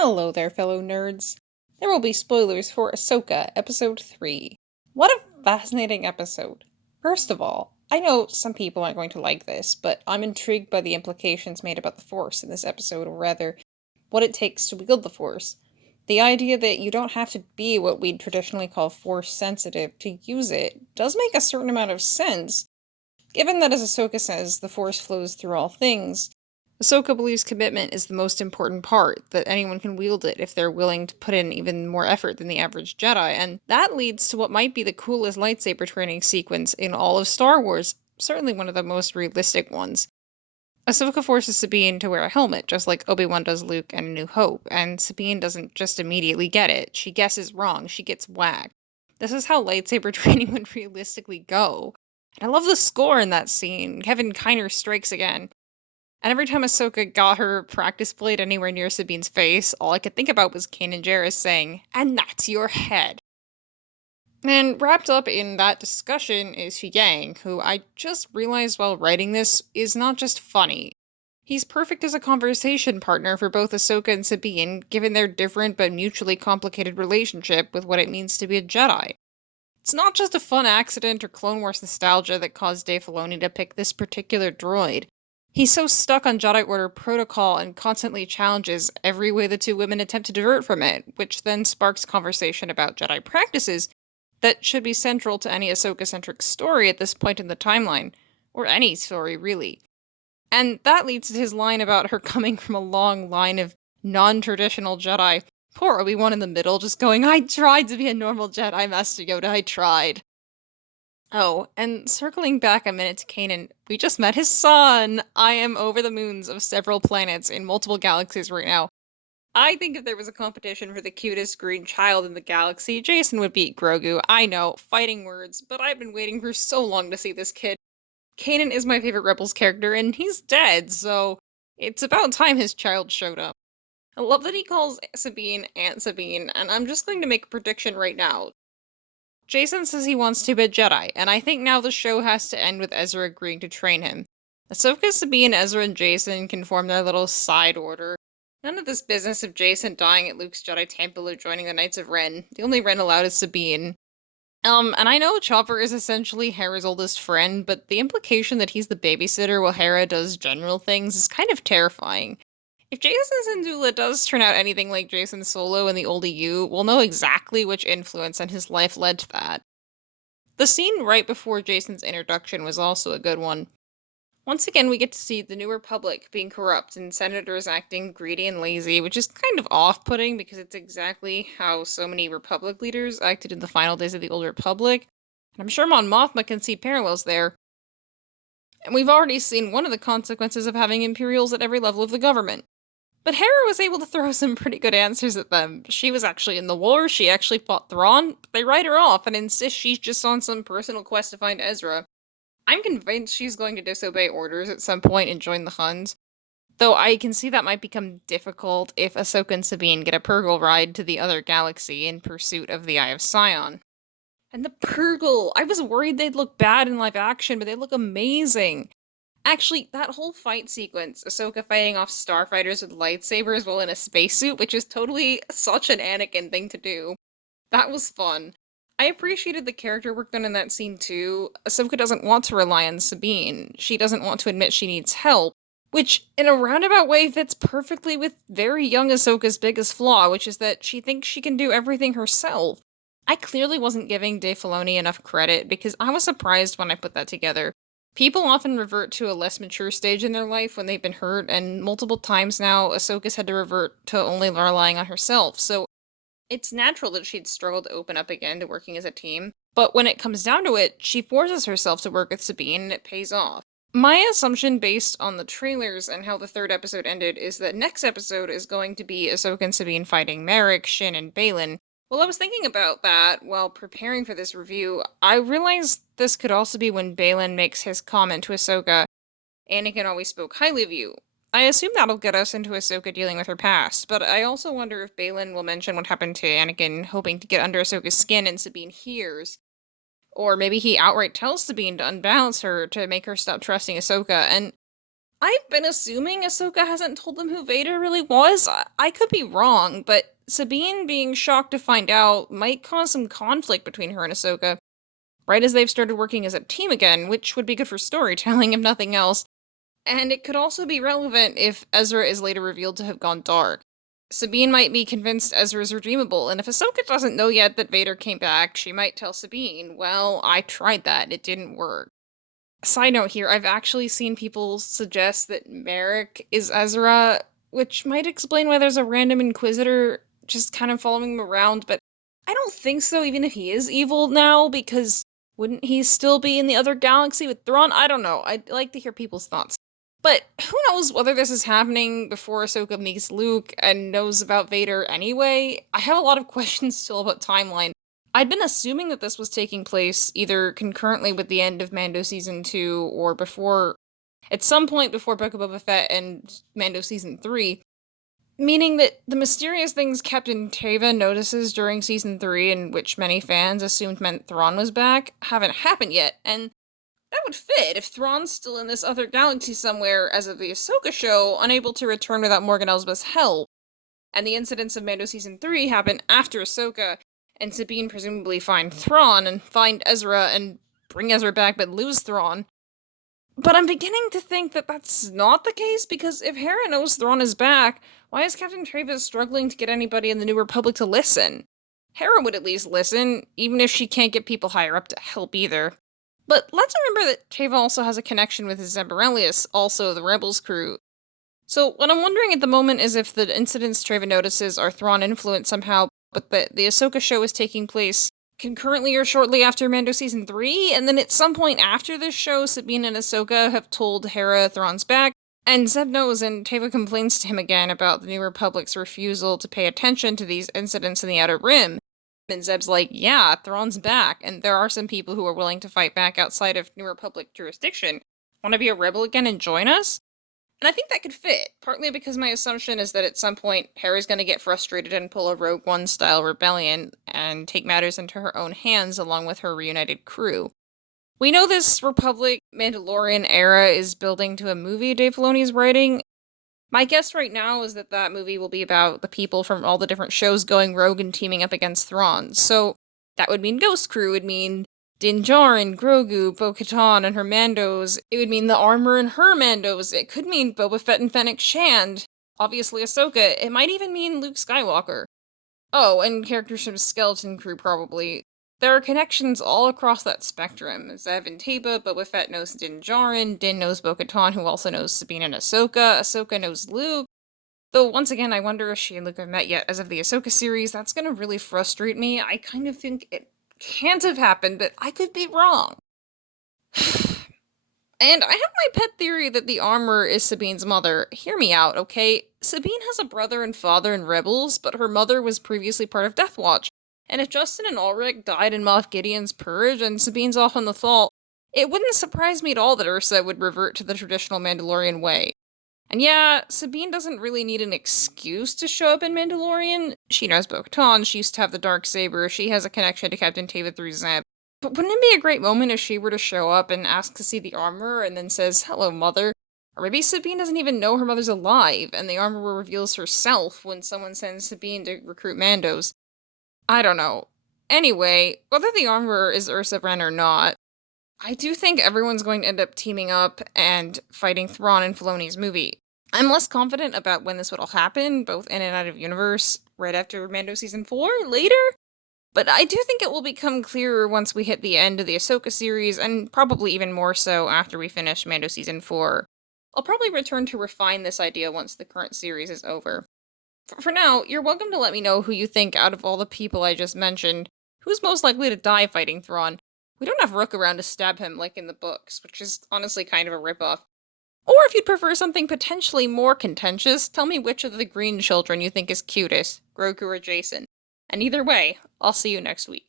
Hello there, fellow nerds. There will be spoilers for Ahsoka, Episode 3. What a fascinating episode. First of all, I know some people aren't going to like this, but I'm intrigued by the implications made about the Force in this episode, or rather, what it takes to wield the Force. The idea that you don't have to be what we'd traditionally call Force sensitive to use it does make a certain amount of sense, given that, as Ahsoka says, the Force flows through all things. Ahsoka believes commitment is the most important part, that anyone can wield it if they're willing to put in even more effort than the average Jedi, and that leads to what might be the coolest lightsaber training sequence in all of Star Wars, certainly one of the most realistic ones. Ahsoka forces Sabine to wear a helmet, just like Obi-Wan does Luke in A New Hope, and Sabine doesn't just immediately get it. She guesses wrong, she gets whacked. This is how lightsaber training would realistically go. And I love the score in that scene. Kevin Kiner strikes again. And every time Ahsoka got her practice blade anywhere near Sabine's face, all I could think about was Kanan Jarrus saying, "And that's your head." And wrapped up in that discussion is Yang, who I just realized while writing this is not just funny. He's perfect as a conversation partner for both Ahsoka and Sabine, given their different but mutually complicated relationship with what it means to be a Jedi. It's not just a fun accident or Clone Wars nostalgia that caused Dave Filoni to pick this particular droid. He's so stuck on Jedi Order protocol and constantly challenges every way the two women attempt to divert from it, which then sparks conversation about Jedi practices that should be central to any Ahsoka-centric story at this point in the timeline, or any story, really. And that leads to his line about her coming from a long line of non-traditional Jedi. Poor Obi-Wan in the middle, just going, "I tried to be a normal Jedi, Master Yoda, I tried." Oh, and circling back a minute to Kanan, we just met his son! I am over the moons of several planets in multiple galaxies right now. I think if there was a competition for the cutest green child in the galaxy, Jason would beat Grogu. I know, fighting words, but I've been waiting for so long to see this kid. Kanan is my favorite Rebels character, and he's dead, so it's about time his child showed up. I love that he calls Sabine Aunt Sabine, and I'm just going to make a prediction right now. Jason says he wants to be a Jedi, and I think now the show has to end with Ezra agreeing to train him. Ahsoka, Sabine, Ezra, and Jason can form their little side order. None of this business of Jason dying at Luke's Jedi Temple or joining the Knights of Ren. The only Ren allowed is Sabine. And I know Chopper is essentially Hera's oldest friend, but the implication that he's the babysitter while Hera does general things is kind of terrifying. If Jason Syndulla does turn out anything like Jason Solo in the old EU, we'll know exactly which influence in his life led to that. The scene right before Jason's introduction was also a good one. Once again, we get to see the New Republic being corrupt and senators acting greedy and lazy, which is kind of off-putting because it's exactly how so many Republic leaders acted in the final days of the Old Republic, and I'm sure Mon Mothma can see parallels there. And we've already seen one of the consequences of having Imperials at every level of the government. But Hera was able to throw some pretty good answers at them. She was actually in the war, she actually fought Thrawn, but they write her off and insist she's just on some personal quest to find Ezra. I'm convinced she's going to disobey orders at some point and join the Huns, though I can see that might become difficult if Ahsoka and Sabine get a Purgle ride to the other galaxy in pursuit of the Eye of Sion. And the Purgle! I was worried they'd look bad in live action, but they look amazing! Actually, that whole fight sequence, Ahsoka fighting off starfighters with lightsabers while in a spacesuit, which is totally such an Anakin thing to do. That was fun. I appreciated the character work done in that scene too. Ahsoka doesn't want to rely on Sabine. She doesn't want to admit she needs help, which in a roundabout way fits perfectly with very young Ahsoka's biggest flaw, which is that she thinks she can do everything herself. I clearly wasn't giving Dave Filoni enough credit because I was surprised when I put that together. People often revert to a less mature stage in their life when they've been hurt, and multiple times now, Ahsoka's had to revert to only relying on herself, so it's natural that she'd struggle to open up again to working as a team. But when it comes down to it, she forces herself to work with Sabine, and it pays off. My assumption based on the trailers and how the third episode ended is that next episode is going to be Ahsoka and Sabine fighting Merrick, Shin, and Baylan. While I was thinking about that while preparing for this review, I realized this could also be when Baylan makes his comment to Ahsoka, "Anakin always spoke highly of you." I assume that'll get us into Ahsoka dealing with her past, but I also wonder if Baylan will mention what happened to Anakin hoping to get under Ahsoka's skin and Sabine hears. Or maybe he outright tells Sabine to unbalance her to make her stop trusting Ahsoka, and I've been assuming Ahsoka hasn't told them who Vader really was. I could be wrong, but Sabine being shocked to find out might cause some conflict between her and Ahsoka, right as they've started working as a team again, which would be good for storytelling if nothing else. And it could also be relevant if Ezra is later revealed to have gone dark. Sabine might be convinced Ezra is redeemable, and if Ahsoka doesn't know yet that Vader came back, she might tell Sabine, well, I tried that, it didn't work. Side note here, I've actually seen people suggest that Merrick is Ezra, which might explain why there's a random Inquisitor just kind of following him around, but I don't think so, even if he is evil now, because wouldn't he still be in the other galaxy with Thrawn? I don't know. I'd like to hear people's thoughts. But who knows whether this is happening before Ahsoka meets Luke and knows about Vader anyway? I have a lot of questions still about timeline. I'd been assuming that this was taking place either concurrently with the end of Mando Season 2 or before, at some point before Book of Boba Fett and Mando Season 3, meaning that the mysterious things Captain Teva notices during Season 3, and which many fans assumed meant Thrawn was back, haven't happened yet, and that would fit if Thrawn's still in this other galaxy somewhere as of the Ahsoka show, unable to return without Morgan Elsbeth's help. And the incidents of Mando Season 3 happen after Ahsoka, and Sabine presumably find Thrawn and find Ezra and bring Ezra back but lose Thrawn. But I'm beginning to think that that's not the case, because if Hera knows Thrawn is back, why is Captain Travis struggling to get anybody in the New Republic to listen? Hera would at least listen, even if she can't get people higher up to help either. But let's remember that Teva also has a connection with Zeb Orrelios, also the Rebels crew. So what I'm wondering at the moment is if the incidents Teva notices are Thrawn influenced somehow, but the Ahsoka show is taking place concurrently or shortly after Mando Season 3, and then at some point after this show, Sabine and Ahsoka have told Hera Thrawn's back, and Zeb knows, and Teva complains to him again about the New Republic's refusal to pay attention to these incidents in the Outer Rim. And Zeb's like, yeah, Thrawn's back, and there are some people who are willing to fight back outside of New Republic jurisdiction. Want to be a rebel again and join us? And I think that could fit, partly because my assumption is that at some point, Hera's gonna get frustrated and pull a Rogue One-style rebellion and take matters into her own hands along with her reunited crew. We know this Republic Mandalorian era is building to a movie Dave Filoni's writing. My guess right now is that that movie will be about the people from all the different shows going rogue and teaming up against Thrawn. So that would mean Ghost Crew, it would mean Din Djarin, Grogu, Bo-Katan and her Mandos. It would mean the Armor and her Mandos. It could mean Boba Fett and Fennec Shand. Obviously Ahsoka. It might even mean Luke Skywalker. Oh, and characters from Skeleton Crew probably. There are connections all across that spectrum. Zev and Taba, Boba Fett knows Din Djarin, Din knows Bo-Katan, who also knows Sabine and Ahsoka, Ahsoka knows Luke. Though, once again, I wonder if she and Luke have met yet. As of the Ahsoka series, that's gonna really frustrate me. I kind of think it can't have happened, but I could be wrong. And I have my pet theory that the armor is Sabine's mother. Hear me out, okay? Sabine has a brother and father in Rebels, but her mother was previously part of Death Watch. And if Justin and Ulrich died in Moff Gideon's Purge and Sabine's off on the Thal, it wouldn't surprise me at all that Ursa would revert to the traditional Mandalorian way. And yeah, Sabine doesn't really need an excuse to show up in Mandalorian. She knows Bo-Katan, she used to have the Darksaber, she has a connection to Captain Teva through Zeb. But wouldn't it be a great moment if she were to show up and ask to see the armor and then says, "Hello, mother"? Or maybe Sabine doesn't even know her mother's alive, and the armor reveals herself when someone sends Sabine to recruit Mandos. I don't know. Anyway, whether the armorer is Ursa Wren or not, I do think everyone's going to end up teaming up and fighting Thrawn in Filoni's movie. I'm less confident about when this would all happen, both in and out of universe, right after Mando Season 4, later? But I do think it will become clearer once we hit the end of the Ahsoka series, and probably even more so after we finish Mando Season 4. I'll probably return to refine this idea once the current series is over. For now, you're welcome to let me know who you think out of all the people I just mentioned, who's most likely to die fighting Thrawn. We don't have Rook around to stab him like in the books, which is honestly kind of a ripoff. Or if you'd prefer something potentially more contentious, tell me which of the green children you think is cutest, Grogu or Jason. And either way, I'll see you next week.